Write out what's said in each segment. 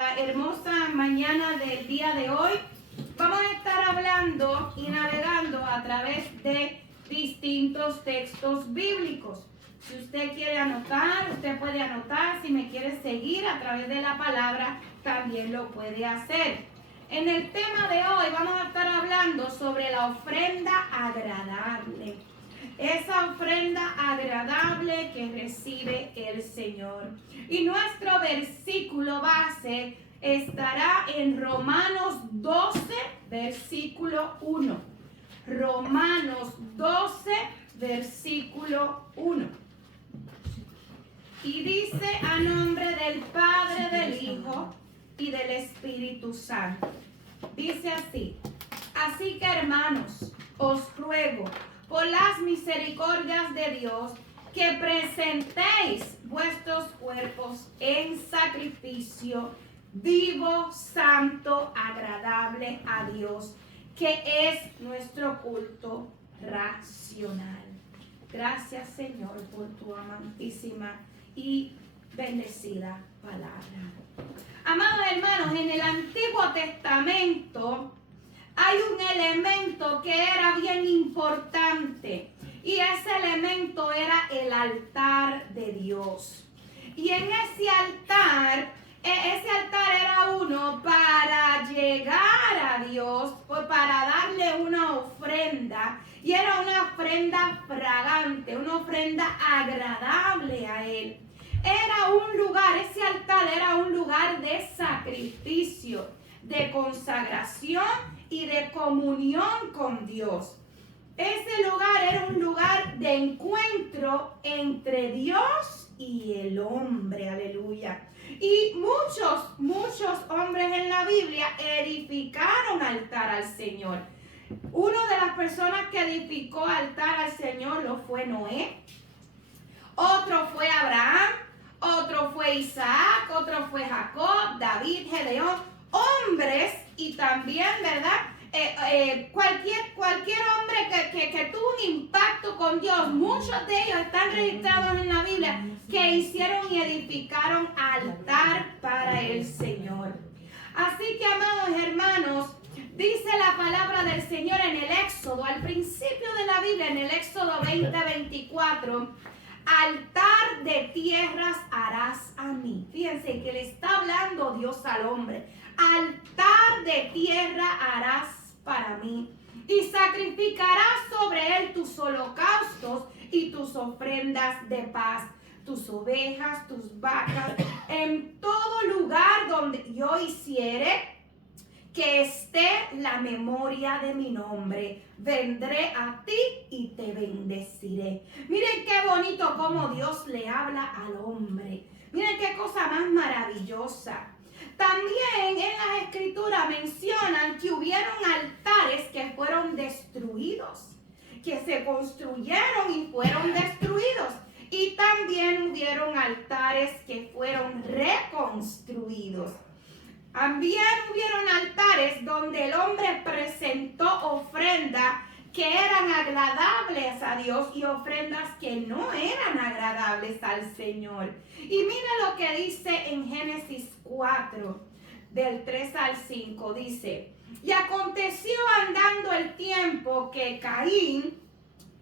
Hermosa mañana del día de hoy vamos a estar hablando y navegando a través de distintos textos bíblicos. Si usted quiere anotar, usted puede anotar. Si me quiere seguir a través de la palabra, también lo puede hacer. En el tema de hoy vamos a estar hablando sobre la ofrenda agradable. Esa ofrenda agradable que recibe el Señor. Y nuestro versículo base estará en Romanos 12, versículo 1. Romanos 12, versículo 1. Y dice a nombre del Padre, del Hijo y del Espíritu Santo. Dice así: así que, hermanos, os ruego por las misericordias de Dios que presentéis vuestros cuerpos en sacrificio vivo, santo, agradable a Dios, que es nuestro culto racional. Gracias, Señor, por tu amantísima y bendecida palabra. Amados hermanos, en el Antiguo Testamento hay un elemento que era bien importante, y ese elemento era el altar de Dios. Y en ese altar era uno para llegar a Dios, pues para darle una ofrenda, y era una ofrenda fragante, una ofrenda agradable a Él. Era un lugar, ese altar era un lugar de sacrificio, de consagración y de comunión con Dios. Ese lugar era un lugar de encuentro entre Dios y el hombre, aleluya. Y muchos hombres en la Biblia edificaron altar al Señor. Una de las personas que edificó altar al Señor lo fue Noé, otro fue Abraham, otro fue Isaac, otro fue Jacob, David, Gedeón, hombres. Y también, ¿verdad? Cualquier hombre que tuvo un impacto con Dios, muchos de ellos están registrados en la Biblia, que hicieron y edificaron altar para el Señor. Así que, amados hermanos, dice la palabra del Señor en el Éxodo, al principio de la Biblia, en el Éxodo 20:24, altar de tierras harás a mí. Fíjense que le está hablando Dios al hombre. Altar de tierra harás para mí, y sacrificarás sobre él tus holocaustos y tus ofrendas de paz, tus ovejas, tus vacas, en todo lugar donde yo hiciere que esté la memoria de mi nombre, vendré a ti y te bendeciré. Miren qué bonito cómo Dios le habla al hombre. Miren qué cosa más maravillosa. También en las escrituras mencionan que hubieron altares que fueron destruidos, que se construyeron y fueron destruidos. Y también hubieron altares que fueron reconstruidos. También hubieron altares donde el hombre presentó ofrendas que eran agradables a Dios y ofrendas que no eran agradables al Señor. Y mire lo que dice en Génesis 4, del 3 al 5, dice: y aconteció andando el tiempo que Caín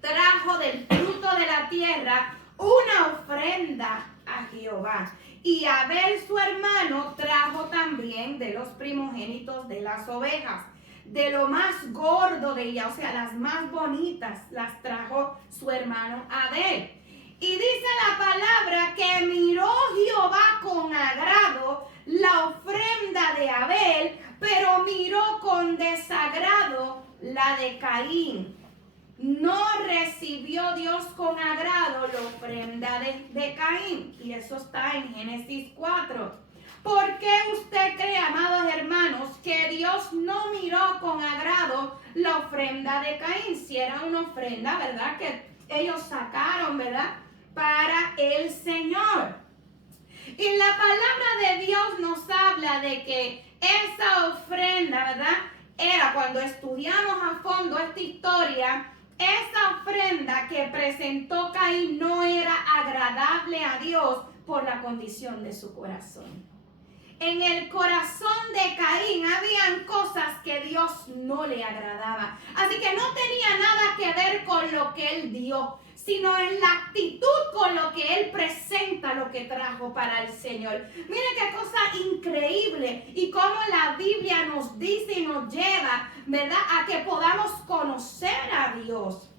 trajo del fruto de la tierra una ofrenda a Jehová, y Abel su hermano trajo también de los primogénitos de las ovejas, de lo más gordo de ellas, o sea, las más bonitas, las trajo su hermano Abel. Y dice la palabra que miró Jehová con agrado la ofrenda de Abel, pero miró con desagrado la de Caín. No recibió Dios con agrado la ofrenda de Caín. Y eso está en Génesis 4. ¿Por qué usted cree, amados hermanos, que Dios no miró con agrado la ofrenda de Caín? Si era una ofrenda, ¿verdad?, que ellos sacaron, ¿verdad?, para el Señor. Y la palabra de Dios nos habla de que esa ofrenda, ¿verdad?, era, cuando estudiamos a fondo esta historia, esa ofrenda que presentó Caín no era agradable a Dios por la condición de su corazón. en el corazón de Caín habían cosas que Dios no le agradaba. Así que no tenía nada que ver con lo que él dio, sino en la actitud con lo que él presenta lo que trajo para el Señor. Miren qué cosa increíble y cómo la Biblia nos dice y nos lleva, ¿verdad?, a que podamos conocer a Dios.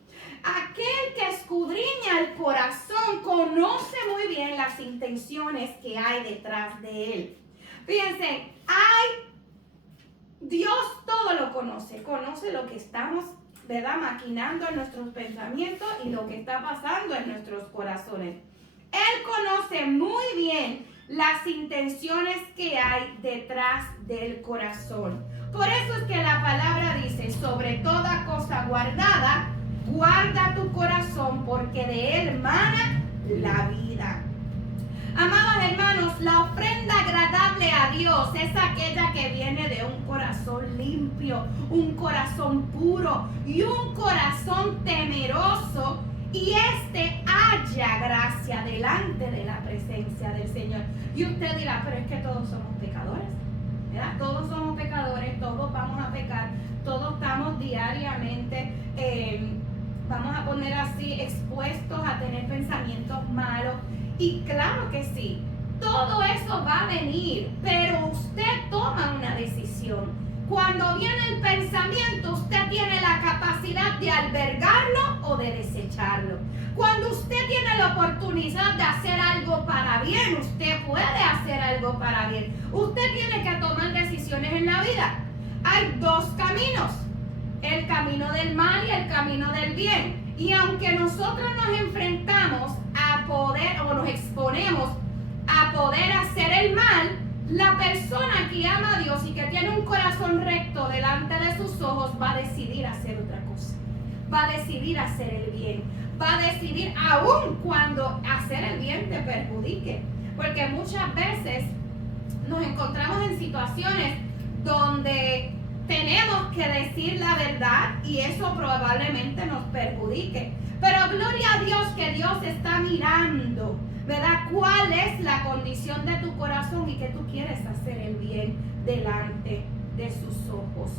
Aquel que escudriña el corazón conoce muy bien las intenciones que hay detrás de él. Fíjense, Dios todo lo conoce lo que estamos, ¿verdad?, maquinando en nuestros pensamientos y lo que está pasando en nuestros corazones. Él conoce muy bien las intenciones que hay detrás del corazón. Por eso es que la palabra dice, sobre toda cosa guardada, guarda tu corazón, porque de él mana la vida. Amados hermanos, la ofrenda agradable a Dios es aquella que viene de un corazón limpio, un corazón puro y un corazón temeroso, y halla gracia delante de la presencia del Señor. Y usted dirá, pero es que todos somos pecadores, ¿verdad? Todos somos pecadores, todos vamos a pecar, todos estamos diariamente, vamos a poner así, expuestos a tener pensamientos malos. Y claro que sí, todo eso va a venir, pero usted toma una decisión. Cuando viene el pensamiento, usted tiene la capacidad de albergarlo o de desecharlo. Cuando usted tiene la oportunidad de hacer algo para bien, usted puede hacer algo para bien. Usted tiene que tomar decisiones en la vida. Hay dos caminos, el camino del mal y el camino del bien. Y aunque nosotros nos enfrentamos a poder, o nos exponemos a poder hacer el mal, la persona que ama a Dios y que tiene un corazón recto delante de sus ojos va a decidir hacer otra cosa. Va a decidir hacer el bien. Va a decidir aún cuando hacer el bien te perjudique. Porque muchas veces nos encontramos en situaciones donde tenemos que decir la verdad y eso probablemente nos perjudique. Pero gloria a Dios que Dios está mirando, ¿verdad?, cuál es la condición de tu corazón y que tú quieres hacer el bien delante de sus ojos.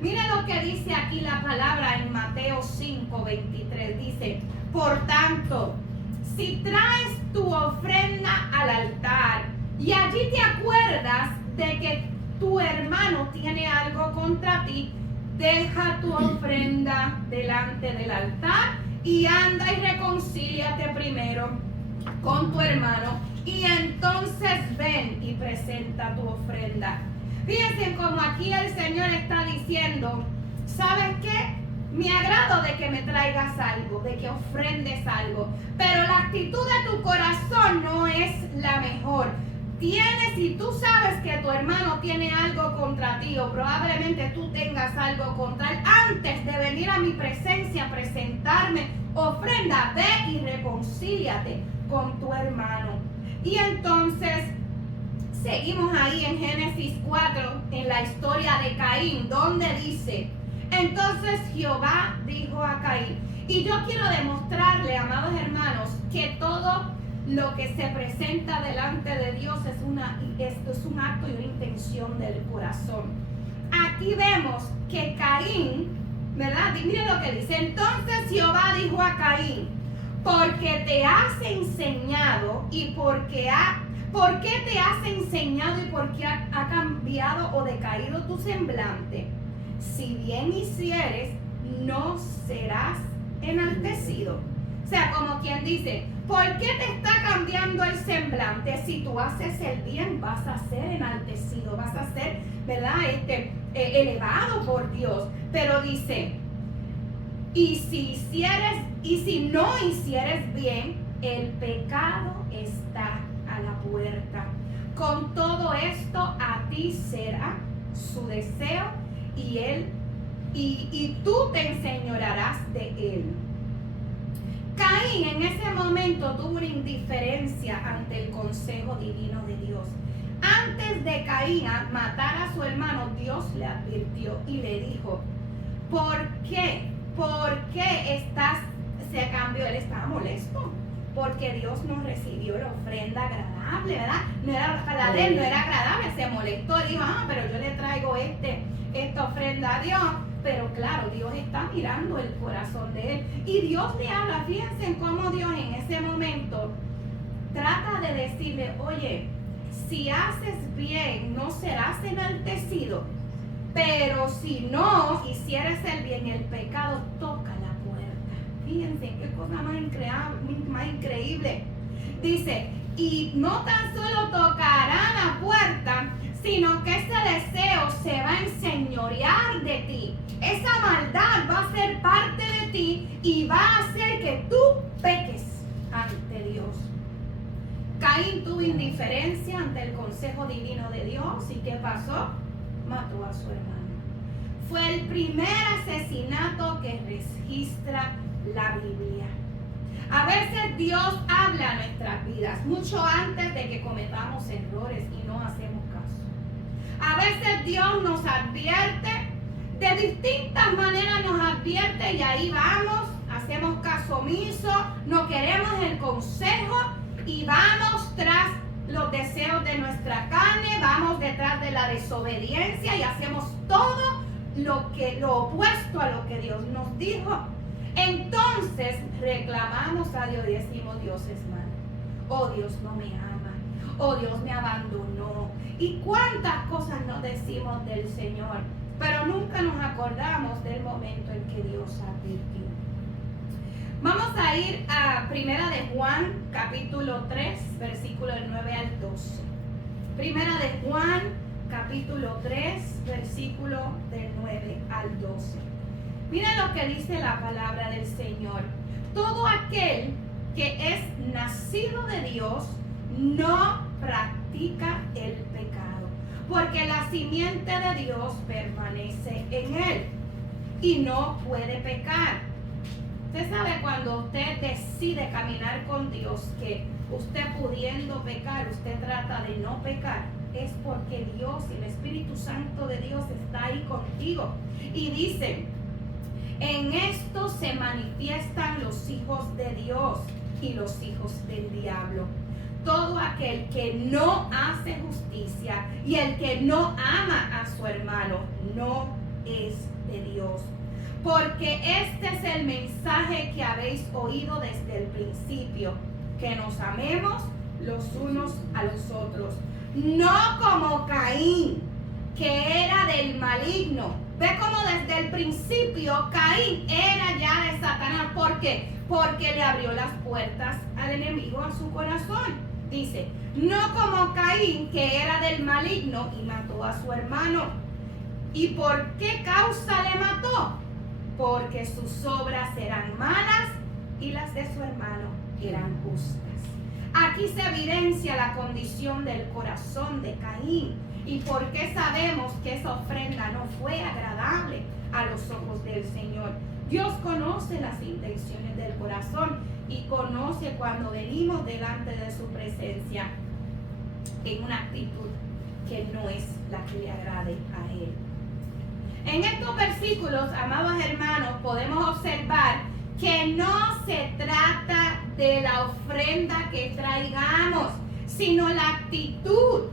Mira lo que dice aquí la palabra en Mateo 5:23. Dice, por tanto, si traes tu ofrenda al altar y allí te acuerdas de que tu hermano tiene algo contra ti, deja tu ofrenda delante del altar y anda y reconcíliate primero con tu hermano y entonces ven y presenta tu ofrenda. Fíjense como aquí el Señor está diciendo, ¿sabes qué? Me agrado de que me traigas algo, de que ofrendes algo, pero la actitud de tu corazón no es la mejor. Si tú sabes que tu hermano tiene algo contra ti o probablemente tú tengas algo contra él, antes de venir a mi presencia, presentarme ofrenda, ve y reconcíliate con tu hermano. Y entonces seguimos ahí en Génesis 4, en la historia de Caín, donde dice, entonces Jehová dijo a Caín, y yo quiero demostrarle, amados hermanos, que todo lo que se presenta delante de Dios es un acto y una intención del corazón. Aquí vemos que Caín, ¿verdad? Miren lo que dice. Entonces Jehová dijo a Caín, porque te has enseñado y ¿por qué te has enseñado y por qué ha cambiado o decaído tu semblante? Si bien hicieres, no serás enaltecido. O sea, como quien dice, ¿por qué te está cambiando el semblante? Si tú haces el bien, vas a ser enaltecido, vas a ser, ¿verdad?, elevado por Dios. Pero dice, y si no hicieres bien, el pecado está a la puerta. Con todo esto a ti será su deseo y tú te enseñorearás de él. Caín en ese momento tuvo una indiferencia ante el consejo divino de Dios. Antes de Caín matar a su hermano, Dios le advirtió y le dijo, ¿por qué? ¿Por qué se cambió? Él estaba molesto. porque Dios no recibió la ofrenda agradable, ¿verdad? No era, para él no era agradable, se molestó y dijo, pero yo le traigo esta ofrenda a Dios. Pero claro, Dios está mirando el corazón de él. Y Dios le habla, fíjense en cómo Dios en ese momento trata de decirle, oye, si haces bien, no serás enaltecido. Pero si no hicieres el bien, el pecado toca la puerta. Fíjense qué cosa más increíble. Dice, y no tan solo tocará la puerta, sino que ese deseo se va a enseñorear de ti. Esa maldad va a ser parte de ti y va a hacer que tú peques ante Dios. Caín tuvo indiferencia ante el consejo divino de Dios. ¿Y qué pasó? Mató a su hermano. Fue el primer asesinato que registra la Biblia. A veces Dios habla a nuestras vidas mucho antes de que cometamos errores y no hacemos caso. A veces Dios nos advierte, de distintas maneras nos advierte y ahí vamos, hacemos caso omiso, no queremos el consejo y vamos tras los deseos de nuestra carne, vamos detrás de la desobediencia y hacemos todo lo opuesto a lo que Dios nos dijo. Entonces reclamamos a Dios y decimos, Dios es malo, oh Dios no me ama, oh Dios me abandonó. Y cuántas cosas nos decimos del Señor, pero nunca nos acordamos del momento en que Dios advirtió. Vamos a ir a Primera de Juan, capítulo 3, versículo del 9 al 12. Primera de Juan, capítulo 3, versículo del 9 al 12. Miren lo que dice la palabra del Señor. Todo aquel que es nacido de Dios no practica el pecado, porque la simiente de Dios permanece en él y no puede pecar. Usted sabe cuando usted decide caminar con Dios, que usted pudiendo pecar, usted trata de no pecar, es porque Dios, el Espíritu Santo de Dios está ahí contigo. Y dice, en esto se manifiestan los hijos de Dios y los hijos del diablo. Todo aquel que no hace justicia y el que no ama a su hermano no es de Dios. Porque este es el mensaje que habéis oído desde el principio, que nos amemos los unos a los otros. No como Caín, que era del maligno. Ve como desde el principio Caín era ya de Satanás. ¿Por qué? Porque le abrió las puertas al enemigo a su corazón. Dice, no como Caín, que era del maligno y mató a su hermano. ¿Y por qué causa le mató? Porque sus obras eran malas y las de su hermano eran justas. Aquí se evidencia la condición del corazón de Caín. ¿Y por qué sabemos que esa ofrenda no fue agradable a los ojos del Señor? Dios conoce las intenciones del corazón y conoce cuando venimos delante de su presencia en una actitud que no es la que le agrade a Él. En estos versículos, amados hermanos, podemos observar que no se trata de la ofrenda que traigamos, sino la actitud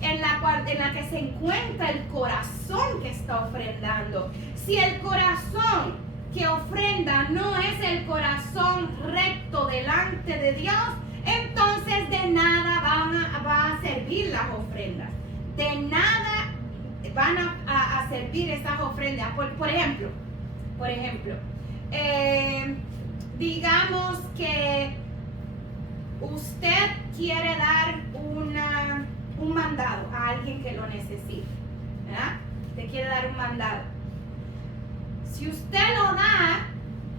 en la que se encuentra el corazón que está ofrendando. Si el corazón que ofrenda no es el corazón recto delante de Dios, entonces de nada van a servir las ofrendas. De nada van a servir esas ofrendas. Por ejemplo, digamos que usted quiere dar un mandado a alguien que lo necesite, ¿verdad? Usted quiere dar un mandado. Si usted lo da,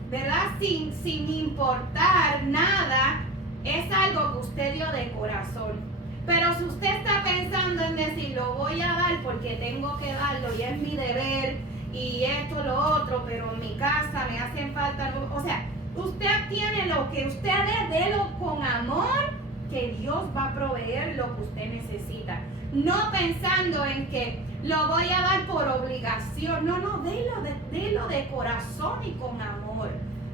¿verdad? Sin importar nada, es algo que usted dio de corazón. Pero si usted está pensando en decir, lo voy a dar porque tengo que darlo y es mi deber y esto, lo otro, pero en mi casa me hacen falta, o sea, usted tiene lo que usted délo con amor, que Dios va a proveer lo que usted necesita. No pensando en que lo voy a dar por obligación. No, délo de corazón y con amor.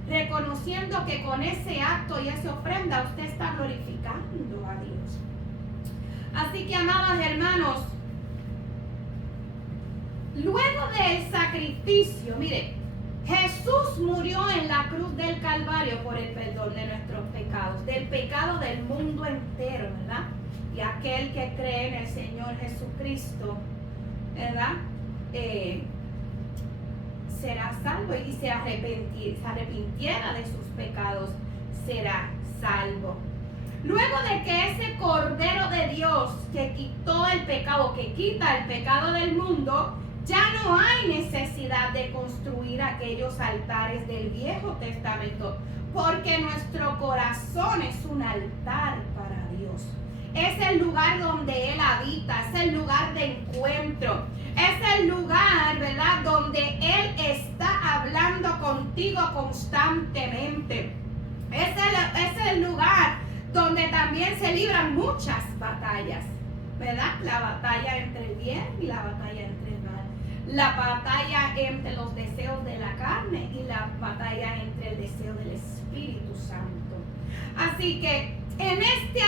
reconociendo que con ese acto y esa ofrenda usted está glorificando a Dios. Así que, amados hermanos, luego del sacrificio, mire, Jesús murió en la cruz del Calvario por el perdón de nuestros pecados, del pecado del mundo entero, ¿verdad? Y aquel que cree en el Señor Jesucristo, ¿verdad? Será salvo, y se arrepintiera de sus pecados, será salvo. Luego de que ese Cordero de Dios que quitó el pecado, que quita el pecado del mundo, ya no hay necesidad de construir aquellos altares del Viejo Testamento, porque nuestro corazón es un altar para Dios. Es el lugar donde Él habita, es el lugar de encuentro, es el lugar, ¿verdad?, donde Él está hablando contigo constantemente. Es el lugar donde también se libran muchas batallas, ¿verdad? La batalla entre el bien y la batalla entre el mal. La batalla entre los deseos de la carne y la batalla entre el deseo del Espíritu Santo. Así que en este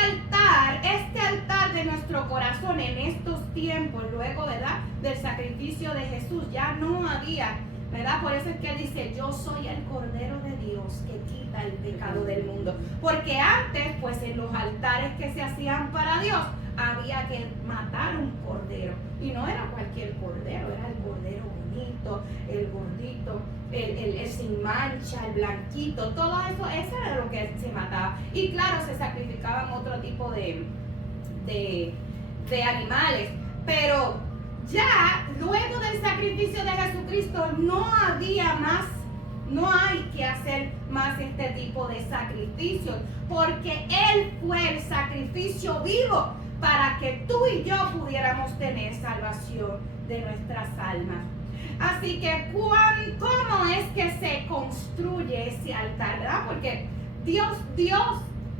altar de nuestro corazón, en estos tiempos, luego, ¿verdad?, del sacrificio de Jesús, ya no había, ¿verdad? Por eso es que él dice, yo soy el Cordero de Dios que quita el pecado del mundo. Porque antes, pues en los altares que se hacían para Dios, había que matar un cordero. Y no era cualquier cordero, era el cordero bonito, el gordito, el sin mancha, el blanquito, todo eso era lo que se mataba. Y claro, se sacrificaban otro tipo de animales. Pero ya luego del sacrificio de Jesucristo no hay que hacer más este tipo de sacrificios, porque Él fue el sacrificio vivo para que tú y yo pudiéramos tener salvación de nuestras almas. Así que, ¿cómo es que se construye ese altar, verdad? Porque Dios,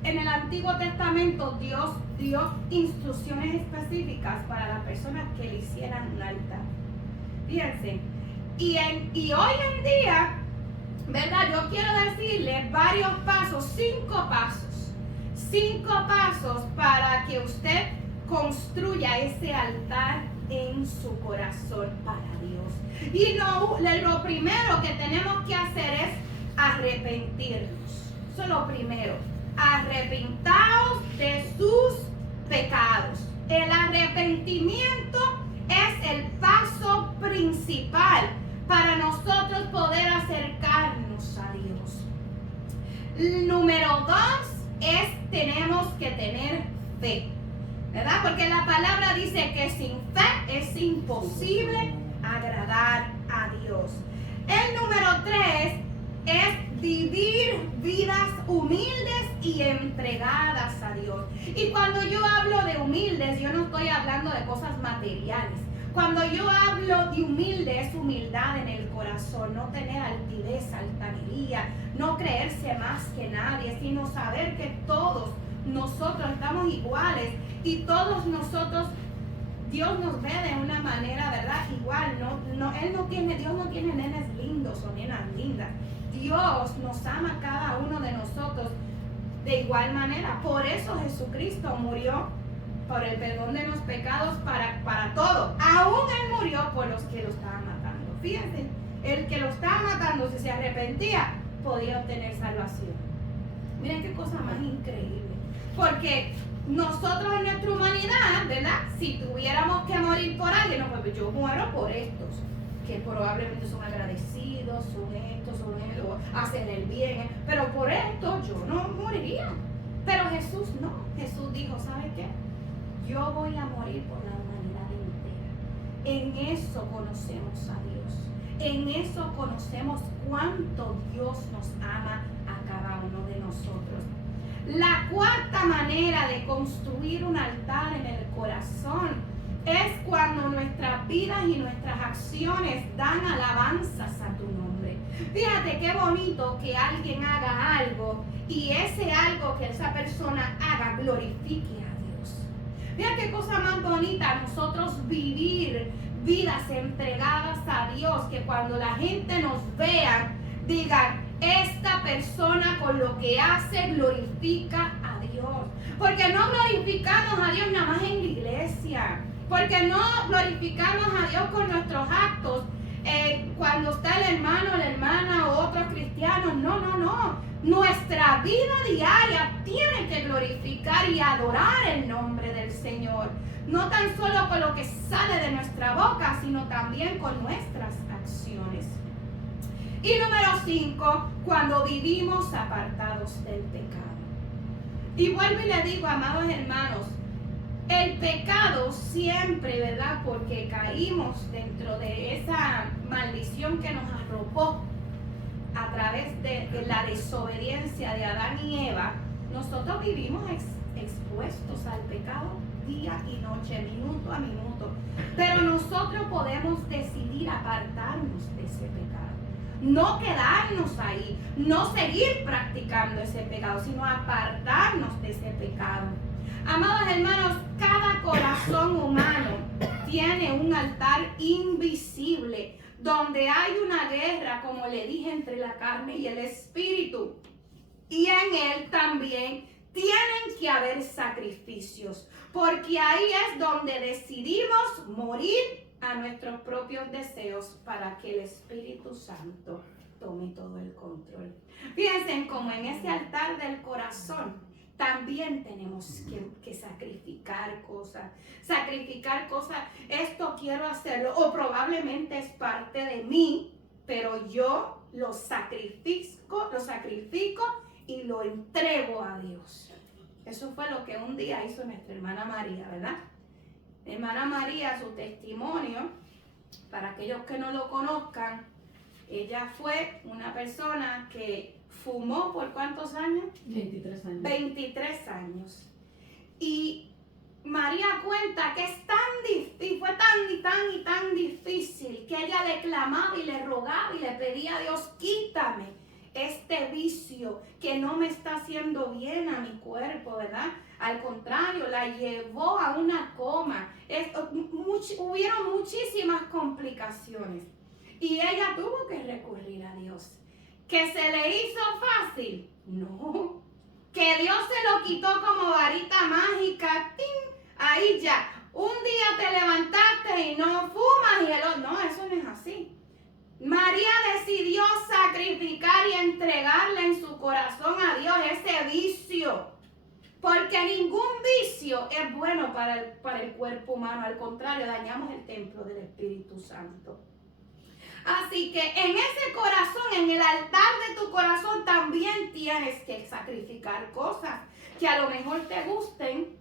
en el Antiguo Testamento, Dios dio instrucciones específicas para las personas que le hicieran un altar. Fíjense, y hoy en día, ¿verdad? Yo quiero decirles varios pasos, 5 pasos para que usted construya ese altar en su corazón para Dios. Y lo primero que tenemos que hacer es arrepentirnos. Eso es lo primero. Arrepentaos de sus pecados. El arrepentimiento es el paso principal para nosotros poder acercarnos a Dios. Número 2 es, tenemos que tener fe, ¿verdad? Porque la palabra dice que sin fe es imposible agradar a Dios. El número 3 es vivir vidas humildes y entregadas a Dios. Y cuando yo hablo de humildes, yo no estoy hablando de cosas materiales. Cuando yo hablo de humilde, es humildad en el corazón, no tener altivez, altanería, no creerse más que nadie, sino saber que todos nosotros estamos iguales y todos nosotros, Dios nos ve de una manera, ¿verdad?, igual. Dios no tiene nenes lindos o nenas lindas. Dios nos ama a cada uno de nosotros de igual manera. Por eso Jesucristo murió por el perdón de los pecados para todo. Aún Él murió por los que lo estaban matando. Fíjense, el que lo estaba matando, si se arrepentía, podía obtener salvación. Miren qué cosa más increíble. Porque nosotros en nuestra humanidad, ¿verdad?, si tuviéramos que morir por alguien, no, pues yo muero por estos, que probablemente son agradecidos, son estos, hacen el bien, pero por esto yo no moriría. Pero Jesús no. Jesús dijo, ¿sabe qué? Yo voy a morir por la humanidad entera. En eso conocemos a Dios. En eso conocemos cuánto Dios nos ama a cada uno de nosotros. La cuarta manera de construir un altar en el corazón es cuando nuestras vidas y nuestras acciones dan alabanzas a tu nombre. Fíjate qué bonito que alguien haga algo y ese algo que esa persona haga glorifique a Dios. Mira qué cosa más bonita nosotros vivir vidas entregadas a Dios, que cuando la gente nos vea digan, esta persona con lo que hace glorifica a Dios. Porque no glorificamos a Dios nada más en la iglesia. Porque no glorificamos a Dios con nuestros actos. Cuando está el hermano, la hermana o otros cristianos. No. Nuestra vida diaria tiene que glorificar y adorar el nombre del Señor. No tan solo con lo que sale de nuestra boca, sino también con nuestras acciones. Y número 5, cuando vivimos apartados del pecado. Y vuelvo y le digo, amados hermanos, el pecado siempre, ¿verdad? Porque caímos dentro de esa maldición que nos arropó a través de la desobediencia de Adán y Eva. Nosotros vivimos expuestos al pecado día y noche, minuto a minuto. Pero nosotros podemos decidir apartarnos de ese pecado. No quedarnos ahí, no seguir practicando ese pecado, sino apartarnos de ese pecado. Amados hermanos, cada corazón humano tiene un altar invisible donde hay una guerra, como le dije, entre la carne y el espíritu. Y en él también tienen que haber sacrificios, porque ahí es donde decidimos morir a nuestros propios deseos para que el Espíritu Santo tome todo el control. Fíjense como en ese altar del corazón también tenemos que sacrificar cosas. Esto quiero hacerlo, o probablemente es parte de mí, pero yo lo sacrifico y lo entrego a Dios. Eso fue lo que un día hizo nuestra hermana María, ¿verdad? Hermana María, su testimonio, para aquellos que no lo conozcan, ella fue una persona que fumó ¿por cuántos años? 23 años. 23 años. Y María cuenta que es tan difícil, fue tan difícil que ella le clamaba y le rogaba y le pedía a Dios, quítame este vicio que no me está haciendo bien a mi cuerpo, ¿verdad? Al contrario, la llevó a una coma. Hubieron muchísimas complicaciones y ella tuvo que recurrir a Dios. ¿Que se le hizo fácil? No. ¿Que Dios se lo quitó como varita mágica? ¡Ting! Ahí ya. Un día te levantaste y no fumas y el otro. No, eso no es así. María decidió sacrificar y entregarle en su corazón a Dios ese vicio. Porque ningún vicio es bueno para el cuerpo humano. Al contrario, dañamos el templo del Espíritu Santo. Así que en ese corazón, en el altar de tu corazón, también tienes que sacrificar cosas que a lo mejor te gusten,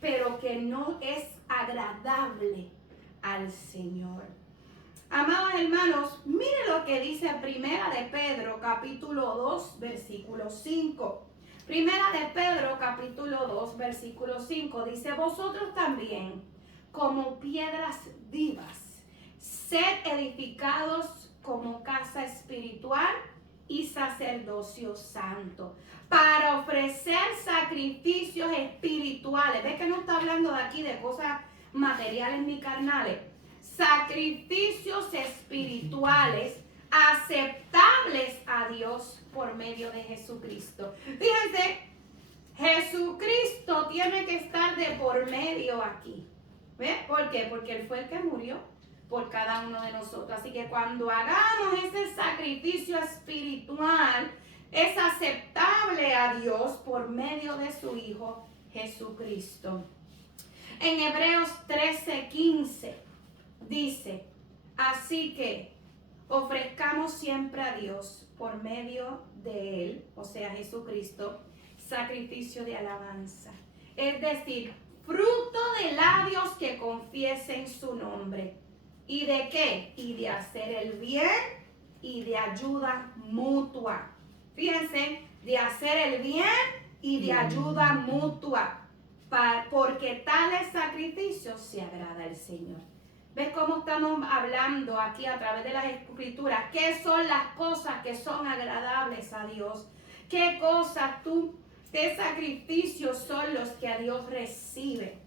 pero que no es agradable al Señor. Amados hermanos, mire lo que dice Primera de Pedro, capítulo 2, versículo 5. Primera de Pedro, capítulo 2, versículo 5, dice, vosotros también, como piedras vivas, sed edificados como casa espiritual y sacerdocio santo, para ofrecer sacrificios espirituales. ¿Ves que no está hablando de aquí de cosas materiales ni carnales? Sacrificios espirituales aceptables a Dios por medio de Jesucristo. Fíjense, Jesucristo tiene que estar de por medio aquí. ¿Ves? ¿Por qué? Porque Él fue el que murió por cada uno de nosotros. Así que cuando hagamos ese sacrificio espiritual, es aceptable a Dios por medio de su Hijo Jesucristo. En Hebreos 13:15 dice, así que ofrezcamos siempre a Dios por medio de Él, o sea Jesucristo, sacrificio de alabanza. Es decir, fruto de labios que confiesen su nombre. ¿Y de qué? Y de hacer el bien y de ayuda mutua. Fíjense, de hacer el bien y de ayuda mutua. Porque tales sacrificios se agrada al Señor. ¿Ves cómo estamos hablando aquí a través de las Escrituras? ¿Qué son las cosas que son agradables a Dios? ¿Qué cosas qué sacrificios son los que a Dios recibe?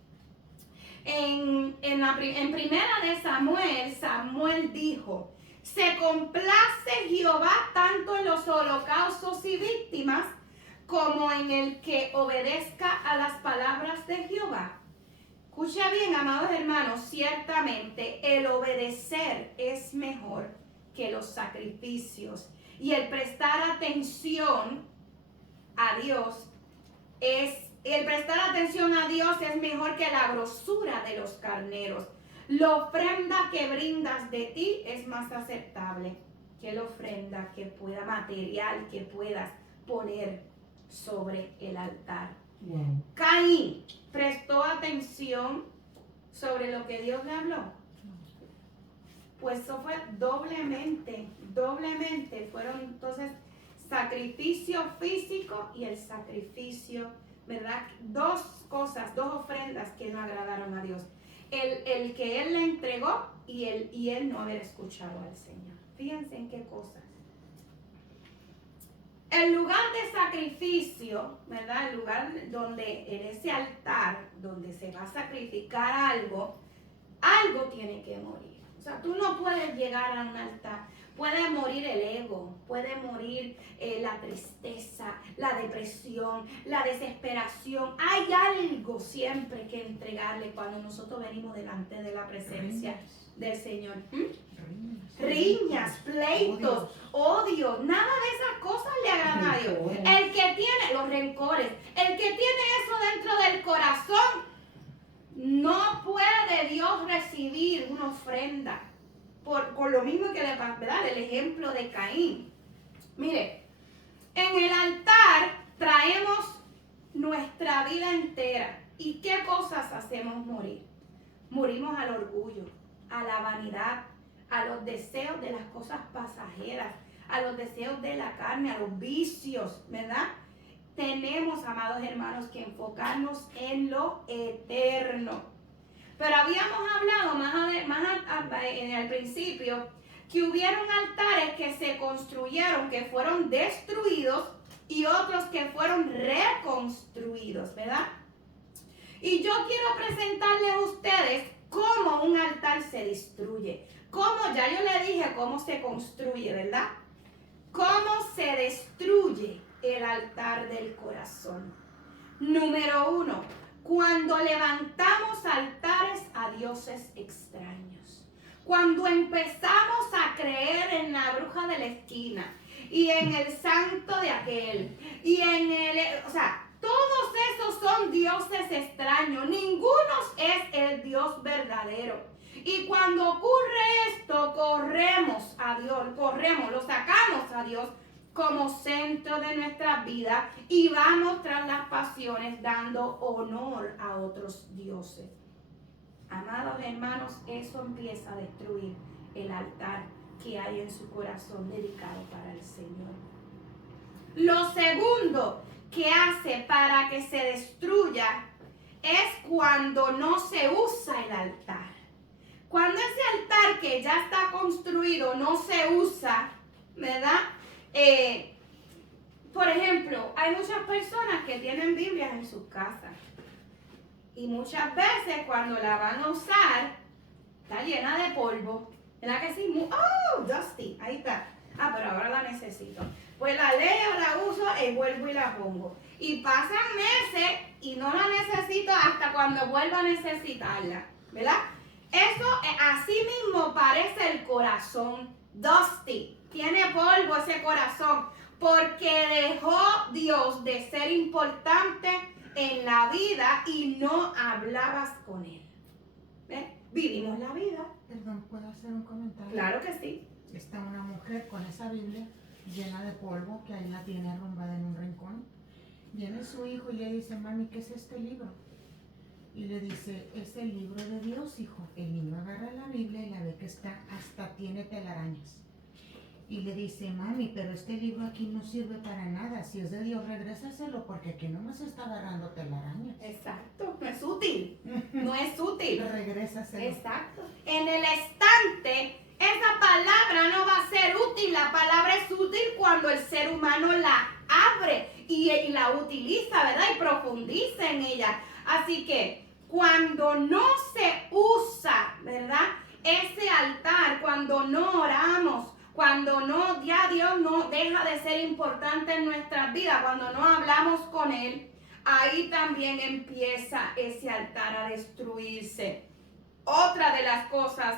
En primera de Samuel, Samuel dijo, Se complace Jehová tanto en los holocaustos y víctimas como en el que obedezca a las palabras de Jehová. Escucha bien, amados hermanos, ciertamente el obedecer es mejor que los sacrificios y el prestar atención a Dios el prestar atención a Dios es mejor que la grosura de los carneros. La ofrenda que brindas de ti es más aceptable que la ofrenda material que puedas poner sobre el altar. Wow. Caín prestó atención sobre lo que Dios le habló. Pues eso fue doblemente. Fueron entonces sacrificio físico y el sacrificio, ¿verdad? Dos ofrendas que no agradaron a Dios. El que él le entregó y él no haber escuchado al Señor. Fíjense en qué cosas. El lugar de sacrificio, ¿verdad? El lugar donde en ese altar, donde se va a sacrificar algo tiene que morir. O sea, tú no puedes llegar a un altar. Puede morir el ego, puede morir la tristeza, la depresión, la desesperación. Hay algo siempre que entregarle cuando nosotros venimos delante de la presencia del Señor. Riñas, pleitos, odios, nada de esas cosas le agradan a Dios. El que tiene los rencores, el que tiene eso dentro del corazón, no puede Dios recibir una ofrenda. Por lo mismo que le pasó, ¿verdad? El ejemplo de Caín. Mire, en el altar traemos nuestra vida entera. ¿Y qué cosas hacemos morir? Morimos al orgullo, a la vanidad, a los deseos de las cosas pasajeras, a los deseos de la carne, a los vicios, ¿verdad? Tenemos, amados hermanos, que enfocarnos en lo eterno. Pero habíamos hablado en el principio que hubieron altares que se construyeron, que fueron destruidos y otros que fueron reconstruidos, ¿verdad? Y yo quiero presentarles a ustedes cómo un altar se destruye. Cómo, ya yo le dije cómo se construye, ¿verdad? Cómo se destruye el altar del corazón. Número 1. Cuando levantamos altares a dioses extraños. Cuando empezamos a creer en la bruja de la esquina y en el santo de aquel y todos esos son dioses extraños. Ninguno es el Dios verdadero. Y cuando ocurre esto, corremos a Dios, lo sacamos a Dios como centro de nuestra vida y vamos tras las pasiones dando honor a otros dioses. Amados hermanos, eso empieza a destruir el altar que hay en su corazón dedicado para el Señor. Lo segundo que hace para que se destruya es cuando no se usa el altar. Cuando ese altar que ya está construido no se usa, ¿verdad? Por ejemplo, hay muchas personas que tienen Biblias en sus casas y muchas veces cuando la van a usar está llena de polvo, ¿verdad que sí? Oh, dusty, ahí está. Pero ahora la necesito. Pues la leo, la uso y vuelvo y la pongo. Y pasan meses y no la necesito hasta cuando vuelvo a necesitarla, ¿verdad? Eso así mismo parece el corazón, dusty. Tiene polvo ese corazón porque dejó Dios de ser importante en la vida y no hablabas con Él. ¿Ves? Vivimos la vida. Perdón, ¿puedo hacer un comentario? Claro que sí. Está una mujer con esa Biblia llena de polvo que ahí la tiene arrumbada en un rincón. Viene su hijo y le dice: mami, ¿qué es este libro? Y le dice: es el libro de Dios, hijo. El niño agarra la Biblia y la ve que hasta tiene telarañas. Y le dice: mami, pero este libro aquí no sirve para nada. Si es de Dios, regrésaselo porque aquí nomás está agarrando telarañas. Exacto, no es útil. No es útil. Regrésaselo. Exacto. En el estante, esa palabra no va a ser útil. La palabra es útil cuando el ser humano la abre y la utiliza, ¿verdad? Y profundiza en ella. Así que cuando no se usa, ¿verdad? ese altar, cuando no oramos, cuando no, ya Dios no deja de ser importante en nuestras vidas, cuando no hablamos con Él, ahí también empieza ese altar a destruirse. Otra de las cosas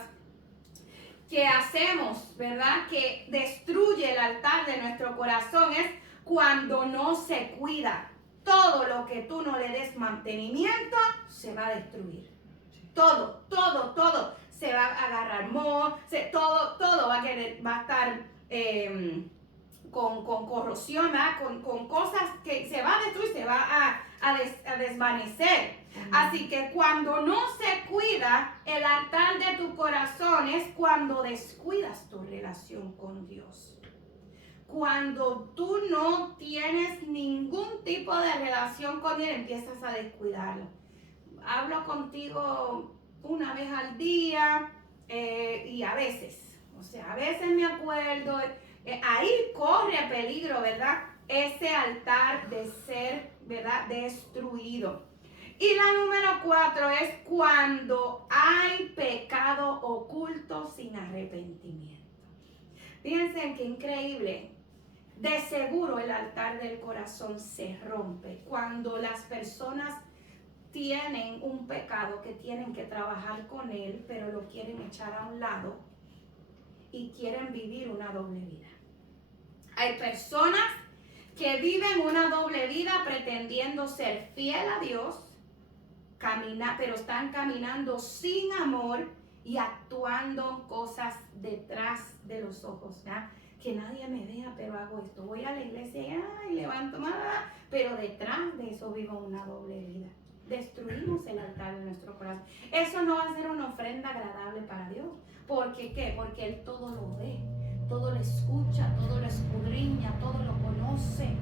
que hacemos, ¿verdad?, que destruye el altar de nuestro corazón es cuando no se cuida. Todo lo que tú no le des mantenimiento se va a destruir. Todo se va a agarrar moho, todo va a estar con corrosión, ¿verdad? Con cosas que se va a destruir, se va a desvanecer. Así que cuando no se cuida el altar de tu corazón es cuando descuidas tu relación con Dios. Cuando tú no tienes ningún tipo de relación con Él, empiezas a descuidarlo. Hablo contigo una vez al día y a veces me acuerdo, ahí corre peligro, ¿verdad? Ese altar de ser, ¿verdad?, destruido. Y la número 4 es cuando hay pecado oculto sin arrepentimiento. Fíjense qué increíble. De seguro el altar del corazón se rompe cuando las personas tienen un pecado que tienen que trabajar con él, pero lo quieren echar a un lado y quieren vivir una doble vida. Hay personas que viven una doble vida pretendiendo ser fiel a Dios, pero están caminando sin amor y actuando cosas detrás de los ojos, ¿verdad? Que nadie me vea, pero hago esto. Voy a la iglesia y levanto, pero detrás de eso vivo una doble vida. Destruimos el altar de nuestro corazón. Eso no va a ser una ofrenda agradable para Dios. ¿Por qué? ¿Qué? Porque Él todo lo ve, todo lo escucha, todo lo escudriña, todo lo conoce.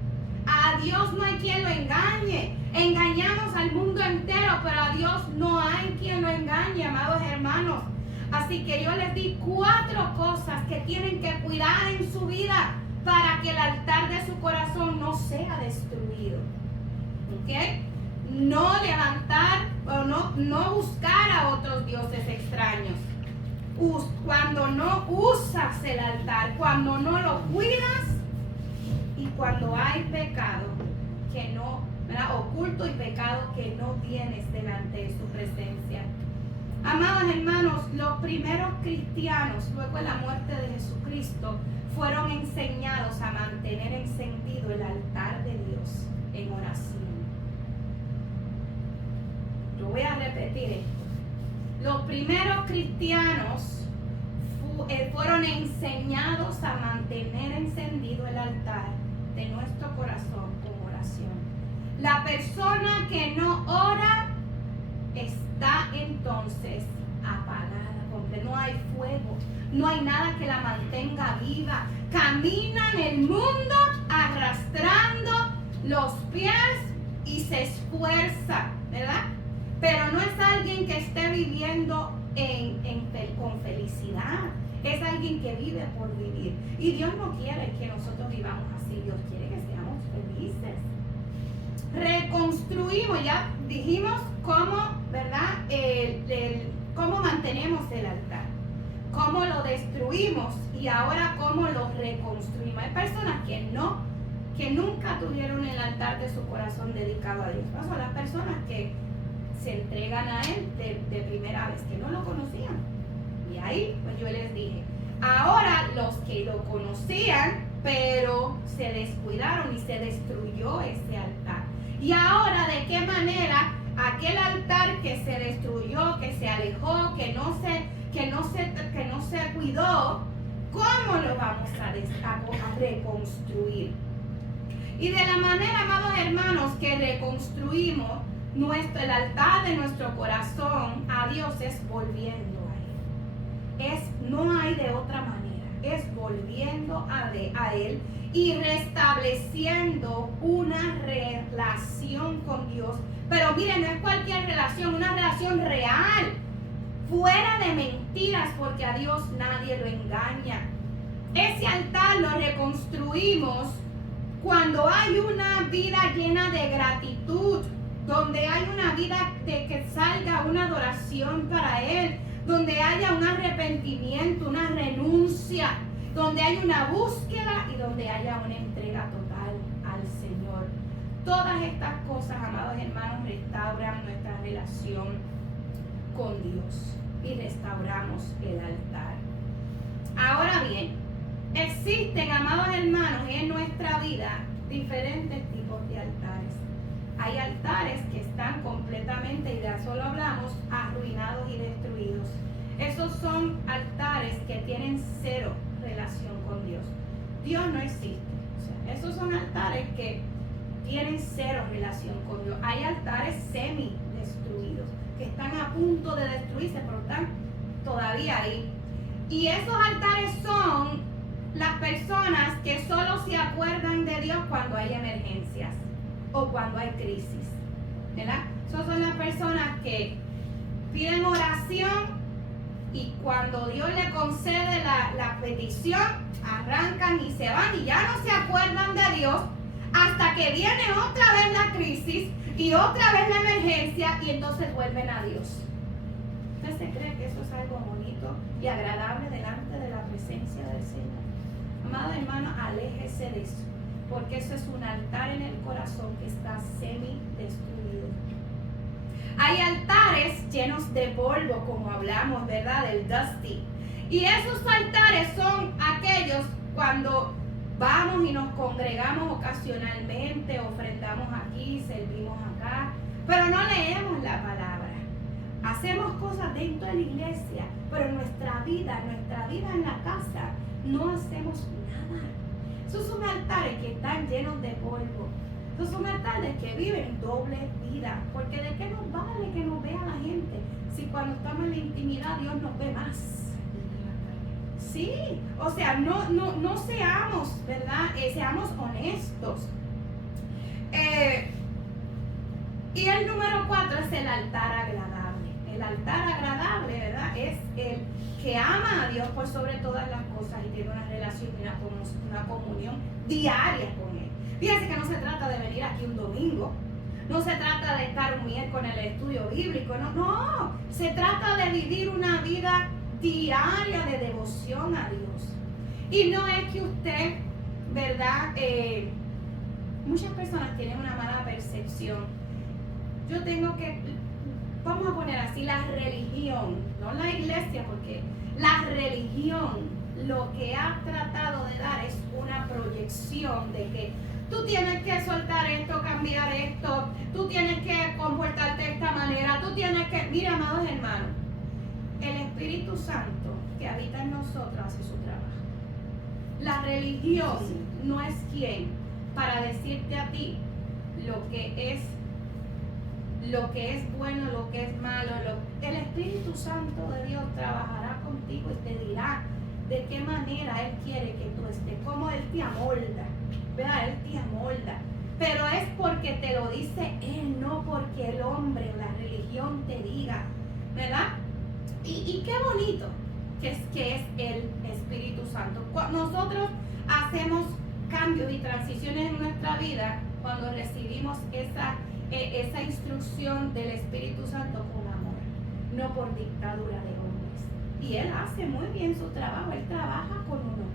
A Dios no hay quien lo engañe. Engañamos al mundo entero, pero a Dios no hay quien lo engañe, amados hermanos. Así que yo les di 4 cosas que tienen que cuidar en su vida para que el altar de su corazón no sea destruido. ¿Ok? No levantar o no buscar a otros dioses extraños. Cuando no usas el altar, cuando no lo cuidas y cuando hay pecado que no, ¿verdad?, oculto y pecado que no vienes delante de su presencia. Amados hermanos, los primeros cristianos, luego de la muerte de Jesucristo, fueron enseñados a mantener encendido el altar de Dios en oración. Yo voy a repetir esto. Los primeros cristianos fueron enseñados a mantener encendido el altar de nuestro corazón con oración. La persona que no ora está entonces apagada, porque no hay fuego, no hay nada que la mantenga viva. Camina en el mundo arrastrando los pies y se esfuerza, ¿verdad? Pero no es alguien que esté viviendo con felicidad. Es alguien que vive por vivir. Y Dios no quiere que nosotros vivamos así. Dios quiere que seamos felices. Reconstruimos, ya dijimos cómo, ¿verdad? Cómo mantenemos el altar. Cómo lo destruimos y ahora cómo lo reconstruimos. Hay personas que nunca tuvieron el altar de su corazón dedicado a Dios. Son las personas que se entregan a Él de primera vez, que no lo conocían. Y ahí, pues yo les dije, ahora los que lo conocían, pero se descuidaron y se destruyó ese altar. Y ahora, ¿de qué manera aquel altar que se destruyó, que se alejó, que no se cuidó, cómo lo vamos a reconstruir? Y de la manera, amados hermanos, que reconstruimos el altar de nuestro corazón a Dios es volviendo a Él. No hay de otra manera. Es volviendo a Él y restableciendo una relación con Dios. Pero miren, no es cualquier relación, una relación real, fuera de mentiras, porque a Dios nadie lo engaña. Ese altar lo reconstruimos cuando hay una vida llena de gratitud, donde hay una vida de que salga una adoración para Él, donde haya un arrepentimiento, una renuncia, donde haya una búsqueda y donde haya una entrega total al Señor. Todas estas cosas, amados hermanos, restauran nuestra relación con Dios y restauramos el altar. Ahora bien, existen, amados hermanos, en nuestra vida diferentes tipos de altares. Hay altares que están completamente, y de eso lo hablamos, arruinados y destruidos. Esos son altares que tienen cero relación con Dios. Dios no existe. O sea, esos son altares que tienen cero relación con Dios. Hay altares semi-destruidos que están a punto de destruirse, pero están todavía ahí. Y esos altares son las personas que solo se acuerdan de Dios cuando hay emergencias o cuando hay crisis, ¿verdad? Esas son las personas que piden oración y cuando Dios le concede la petición, arrancan y se van y ya no se acuerdan de Dios hasta que viene otra vez la crisis y otra vez la emergencia y entonces vuelven a Dios. ¿Usted se cree que eso es algo bonito y agradable delante de la presencia del Señor? Amado hermano, aléjese de eso, porque eso es un altar en el corazón que está semi-destruido. Hay altares llenos de polvo, como hablamos, ¿verdad? Del dusty. Y esos altares son aquellos cuando vamos y nos congregamos ocasionalmente, ofrendamos aquí, servimos acá, pero no leemos la palabra. Hacemos cosas dentro de la iglesia, pero nuestra vida en la casa, no hacemos nada. Esos son altares que están llenos de polvo. Esos son altares que viven doble vida. Porque ¿de qué nos vale que nos vea la gente si cuando estamos en la intimidad Dios nos ve más? Sí, o sea, no seamos, ¿verdad? Seamos honestos. Y el número 4 es el altar agradable. El altar agradable, ¿verdad? Es el que ama a Dios por sobre todas las cosas y tiene una relación y una comunión diaria con Él. Fíjense que no se trata de venir aquí un domingo, no se trata de estar un miércoles en el estudio bíblico, no, se trata de vivir una vida diaria de devoción a Dios. Y no es que usted, ¿verdad? Muchas personas tienen una mala percepción. Yo tengo que, vamos a poner así, la religión, no la iglesia, porque la religión lo que ha tratado de dar es una proyección de que tú tienes que soltar esto, cambiar esto, tú tienes que comportarte de esta manera, tú tienes que... Mira, amados hermanos, el Espíritu Santo que habita en nosotros hace su trabajo. La religión no es quien para decirte a ti lo que es bueno, lo que es malo. El Espíritu Santo de Dios trabajará contigo y te dirá de qué manera Él quiere que tú estés, cómo Él te amolda, ¿verdad? Él te amolda, pero es porque te lo dice Él, no porque el hombre o la religión te diga, ¿verdad? Y qué bonito que es el Espíritu Santo. Nosotros hacemos cambios y transiciones en nuestra vida cuando recibimos esa instrucción del Espíritu Santo con amor, no por dictadura de hombres. Y Él hace muy bien su trabajo, Él trabaja con uno,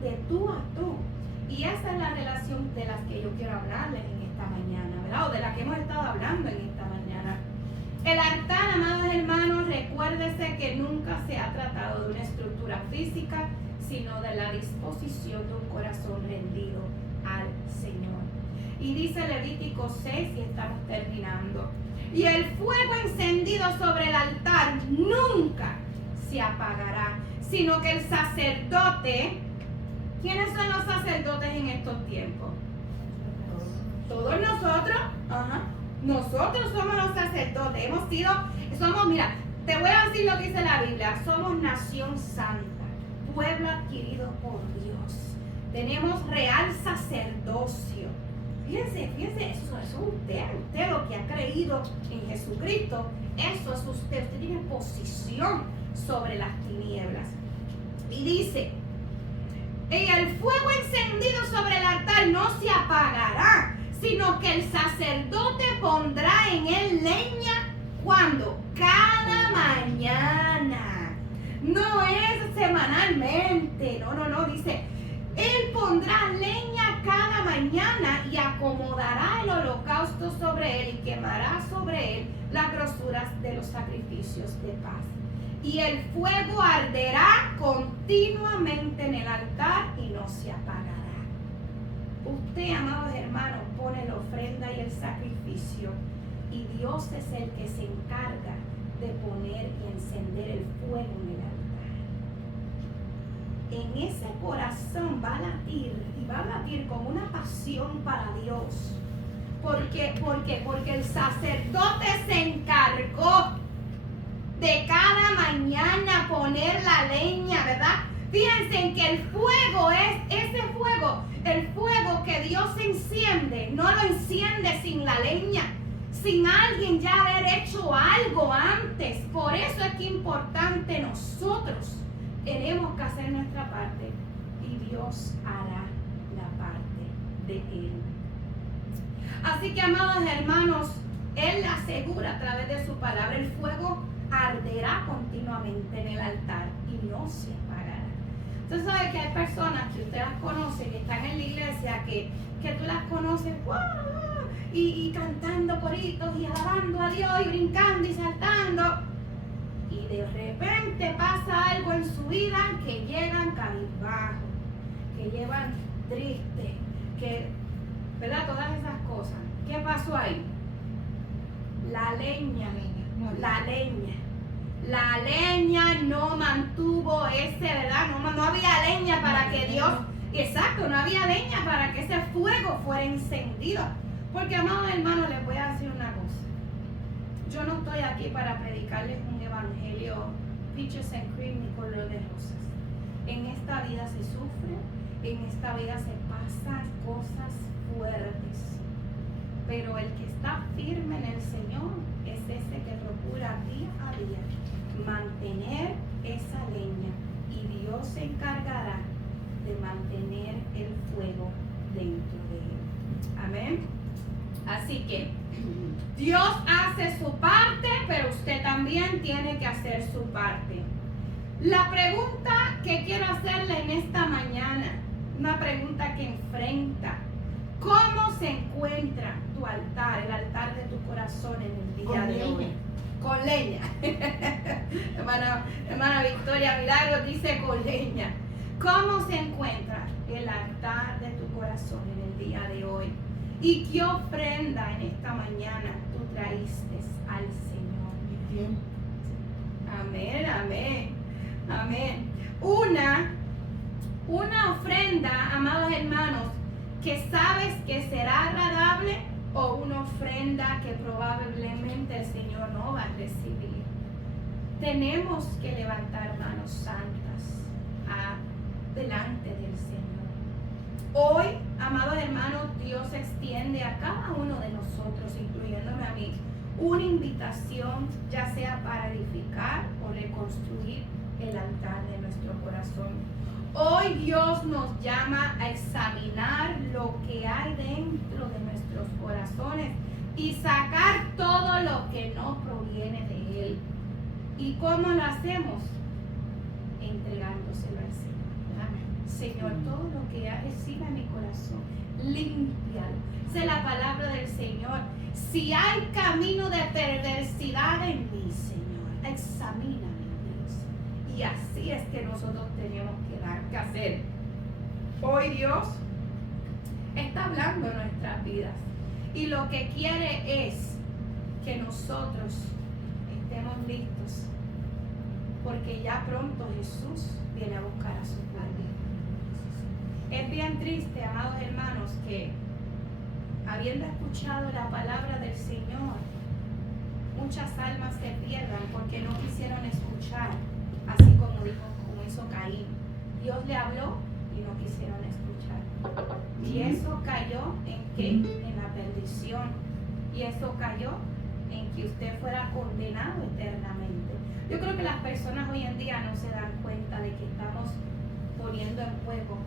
de tú a tú. Y esa es la relación de las que yo quiero hablarles en esta mañana, ¿verdad? O de la que hemos estado hablando en esta mañana. El altar, amados hermanos, recuérdese que nunca se ha tratado de una estructura física, sino de la disposición de un corazón rendido al Señor. Y dice Levítico 6, y estamos terminando. Y el fuego encendido sobre el altar nunca se apagará, sino que el sacerdote... ¿Quiénes son los sacerdotes en estos tiempos? Todos nosotros. Ajá. Nosotros somos los sacerdotes. Mira, te voy a decir lo que dice la Biblia. Somos nación santa, pueblo adquirido por Dios. Tenemos real sacerdocio. Fíjense, eso es usted lo que ha creído en Jesucristo, eso es usted tiene posición sobre las tinieblas. Y dice, y el fuego encendido sobre el altar no se apagará, sino que el sacerdote pondrá en él leña, ¿cuándo? cada mañana. No es semanalmente. No, dice, Él pondrá leña cada mañana y acomodará el holocausto sobre él y quemará sobre él las grosuras de los sacrificios de paz. Y el fuego arderá continuamente en el altar y no se apagará. Usted, amados hermanos, pone la ofrenda y el sacrificio y Dios es el que se encarga de poner y encender el fuego en el altar. En ese corazón va a latir y va a latir con una pasión para Dios. Porque el sacerdote se encargó de cada mañana poner la leña, ¿verdad? Fíjense en que el fuego es ese fuego, el fuego que Dios enciende, no lo enciende sin la leña, sin alguien ya haber hecho algo antes. Por eso es que es importante nosotros tenemos que hacer nuestra parte y Dios hará la parte de Él. Así que, amados hermanos, Él asegura a través de su palabra, el fuego arderá continuamente en el altar y no se apagará. Usted sabe que hay personas que usted las conoce, que están en la iglesia, que tú las conoces, ¡wow! y cantando coritos y alabando a Dios y brincando y saltando. Y de repente pasa algo en su vida que llegan cabizbajo, que llevan triste, que, ¿verdad? Todas esas cosas. ¿Qué pasó ahí? La leña no mantuvo ese, ¿verdad? No había leña para que Dios, exacto, no había leña para que ese fuego fuera encendido. Porque, amados hermanos, les voy a decir una cosa. Yo no estoy aquí para predicarles un evangelio peaches and cream ni color de rosas. En esta vida se sufre, en esta vida se pasan cosas fuertes. Pero el que está firme en el Señor es ese que procura día a día mantener esa leña y Dios se encargará de mantener el fuego dentro de él. Amén. Así que Dios hace su parte, pero usted también tiene que hacer su parte. La pregunta que quiero hacerle en esta mañana, una pregunta que enfrenta: ¿cómo se encuentra tu altar, el altar de tu corazón en el día de hoy? Con leña. hermana Victoria Milagro dice con leña. ¿Cómo se encuentra el altar de tu corazón en el día de hoy? ¿Y qué ofrenda en esta mañana tú traíste al Señor? Amén, amén, amén. Una ofrenda, amados hermanos, que sabes que será agradable, o una ofrenda que probablemente el Señor no va a recibir. Tenemos que levantar manos santas delante del Señor. Hoy, amados hermanos, Dios extiende a cada uno de nosotros, incluyéndome a mí, una invitación, ya sea para edificar o reconstruir el altar de nuestro corazón. Hoy Dios nos llama a examinar lo que hay dentro de nuestros corazones y sacar todo lo que no proviene de Él. ¿Y cómo lo hacemos? Entregándoselo al Señor. Señor, todo lo que reciba en mi corazón, límpialo. Esa es la palabra del Señor. Si hay camino de perversidad en mí, Señor, examíname, Dios. Y así es que nosotros tenemos que hacer. Hoy Dios está hablando en nuestras vidas y lo que quiere es que nosotros estemos listos, porque ya pronto Jesús viene a buscar a su pueblo. Es bien triste, amados hermanos, que habiendo escuchado la palabra del Señor, muchas almas se pierdan porque no quisieron escuchar, así como hizo Caín. Dios le habló y no quisieron escuchar. Y eso cayó en la perdición. Y eso cayó en que usted fuera condenado eternamente. Yo creo que las personas hoy en día no se dan cuenta de que estamos poniendo en juego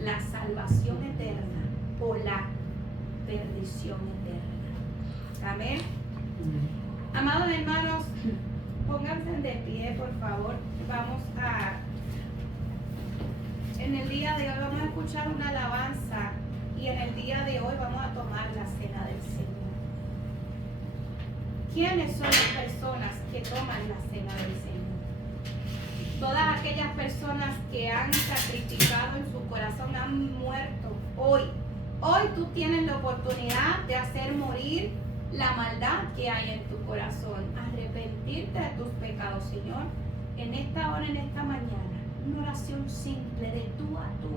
la salvación eterna o la perdición eterna. Amén. Amados hermanos, pónganse de pie, por favor. En el día de hoy vamos a escuchar una alabanza y en el día de hoy vamos a tomar la cena del Señor. ¿Quiénes son las personas que toman la cena del Señor? Todas aquellas personas que han sacrificado en su corazón, han muerto. Hoy tú tienes la oportunidad de hacer morir la maldad que hay en tu corazón, arrepentirte de tus pecados, Señor. En esta hora, en esta mañana, una oración simple de tú a tú.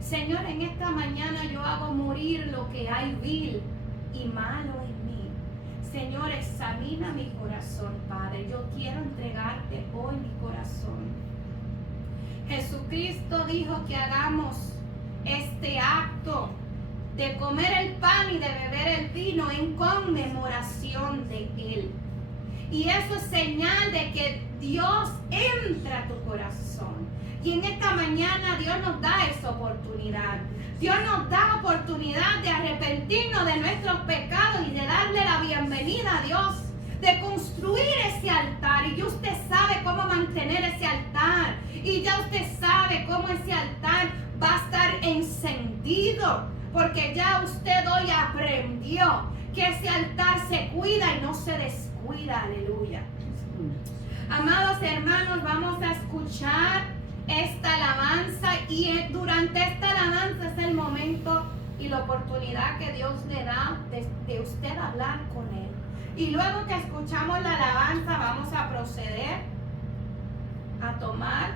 Señor, en esta mañana yo hago morir lo que hay vil y malo en mí. Señor, examina mi corazón, Padre. Yo quiero entregarte hoy mi corazón. Jesucristo dijo que hagamos este acto de comer el pan y de beber el vino en conmemoración de Él. Y eso es señal de que Dios entra a tu corazón. Y en esta mañana Dios nos da esa oportunidad. Dios nos da oportunidad de arrepentirnos de nuestros pecados y de darle la bienvenida a Dios, de construir ese altar. Y ya usted sabe cómo mantener ese altar. Y ya usted sabe cómo ese altar va a estar encendido. Porque ya usted hoy aprendió que ese altar se cuida y no se descuida. Aleluya. Amados hermanos, vamos a escuchar esta alabanza y durante esta alabanza es el momento y la oportunidad que Dios le da de usted hablar con Él. Y luego que escuchamos la alabanza vamos a proceder a tomar